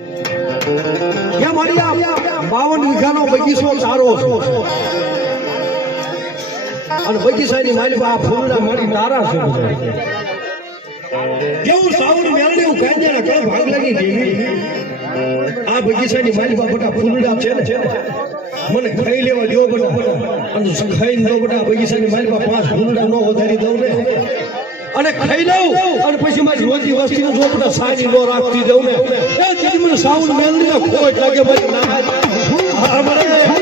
કે મારી આ 52 વીઘાનો બગીચો તારો અને બગીચાની માલિક આ ફૂલડા મારી તારા છે કેવું સાવણ મેળડી હું કાંજાના કઈ ભાગ લાગી ગઈ આ બગીચાની માલિક બટા ફૂલડા છે ને મને ખાઈ લેવા દો બટા અને ખાઈને દો બટા બગીચાની માલિક 5 ફૂલડા નો વધારી દઉં ને અને ખાઈ લઉં અને પછી મારી રોજી વસ્તીને જો બટા સાની નો રાખતી દઉં ને એ તેથી મને સાવણ મેળડી ને ખોટ લાગે મારી ના હા મને